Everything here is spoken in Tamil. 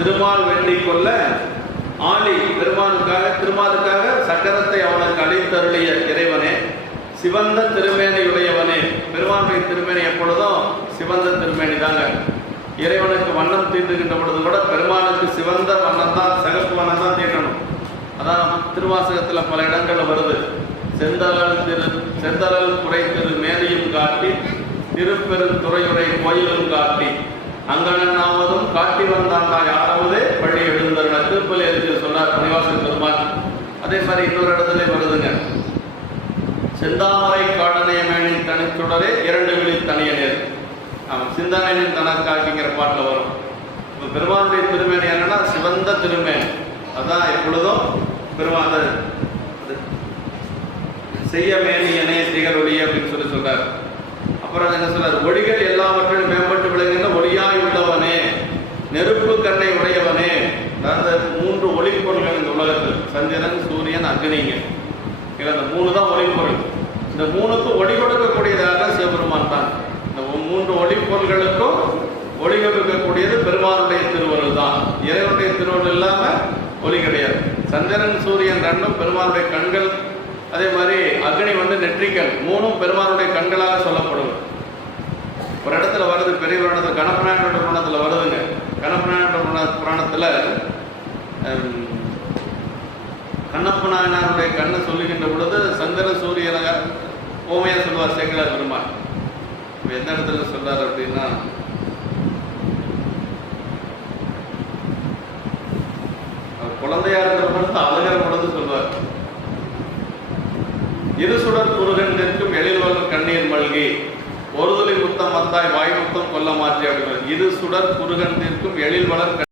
திருமால் வேண்டிக் கொள்ள ஆளி பெருமானுக்காக திருமாலுக்காக சக்கரத்தை அவனுக்கு அளித்தருளிய இறைவனே சிவந்த திருமேனியுடையவனே. பெருமானுடைய திருமேனி எப்பொழுதும் சிவந்த திருமேனி தாங்க. இறைவனுக்கு வண்ணம் தீண்டுகின்ற பொழுது கூட பெருமானுக்கு சிவந்த வண்ணம் தான் சிகப்பு வண்ணம் தான் தீட்டணும் அதான் திருவாசகத்தில் பல இடங்கள் வருது. செந்தலல் திரு செந்தலல் குறை திரு மேனியும் காட்டி திருப்பெருந்துறையுடைய கோயிலும் காட்டி அங்கனாவதும் காட்டி வந்தாண்டா அதே மாதிரி இன்னொரு இடத்துல வருதுங்க. செந்தாமரை காடனைய மேனி தனிச்சுடரே இரண்டு விழி தனியனேர் ஆமாம் சிந்தனையின் தனக்காக்கிங்கிற பாட்டில் வரும். இப்போ பெருமானுடைய திருமேனி என்னன்னா சிவந்த திருமேனி. அதான் எப்பொழுதும் பெருமாள் அது செய்ய மேனியனே ஒளி அப்படின்னு சொல்லி சொல்றாரு. அப்புறம் என்ன சொல்றாரு? ஒளிகள் எல்லாவற்றிலும் மேம்பட்டு விளங்குகின்ற ஒளியாய் உள்ளவனே நெருப்பு கண்ணை உடையவனே. அந்த மூன்று ஒளிப்பொருள்கள் இந்த சந்திரன் சூரியன் அக்னிங்க. இல்லை இந்த மூணு தான் ஒளிப்பொருள். இந்த மூணுக்கும் ஒளி கொடுக்கக்கூடியதாக சிவபெருமான் தான். இந்த மூன்று ஒளிப்பொருள்களுக்கும் ஒளி கொடுக்கக்கூடியது பெருமானுடைய திருவருள் தான். இறைவனுடைய திருவருள் இல்லாமல் ஒளி கிடையாது. சந்திரன் சூரியன் ரெண்டும் பெருமானுடைய கண்கள். அதே மாதிரி அக்னி வந்து நெற்றிக்கண். மூணும் பெருமானுடைய கண்களாக சொல்லப்படும். ஒரு இடத்துல வருது பெரிய புராணத்தில் கணப்பநாயனோட புராணத்தில் வருதுங்க. கணப்பநாயனோட புராண புராணத்தில் ஹம், கண்ணப்ப நாயனாருடைய கண்ணை சொல்லுகின்ற பொழுது சந்திர சூரியனாக ஓமையா சொல்லுவார் சேங்கரார் பெருமாள். இப்போ எந்த இடத்துல சொல்றாரு அப்படின்னா அவர் குழந்தையா இருக்கிற பொழுது அழகிற பொழுது சொல்வார். இரு சுடர் குருகன் நிற்கும் எழில் வளர் கண்ணீர் மல்கி ஒருதலை முத்தம் வந்தாய் வாய் முத்தம் கொல்ல மாற்றி அப்படின்னார் இரு சுடர் குருகன் நிற்கும் எழில் வளர்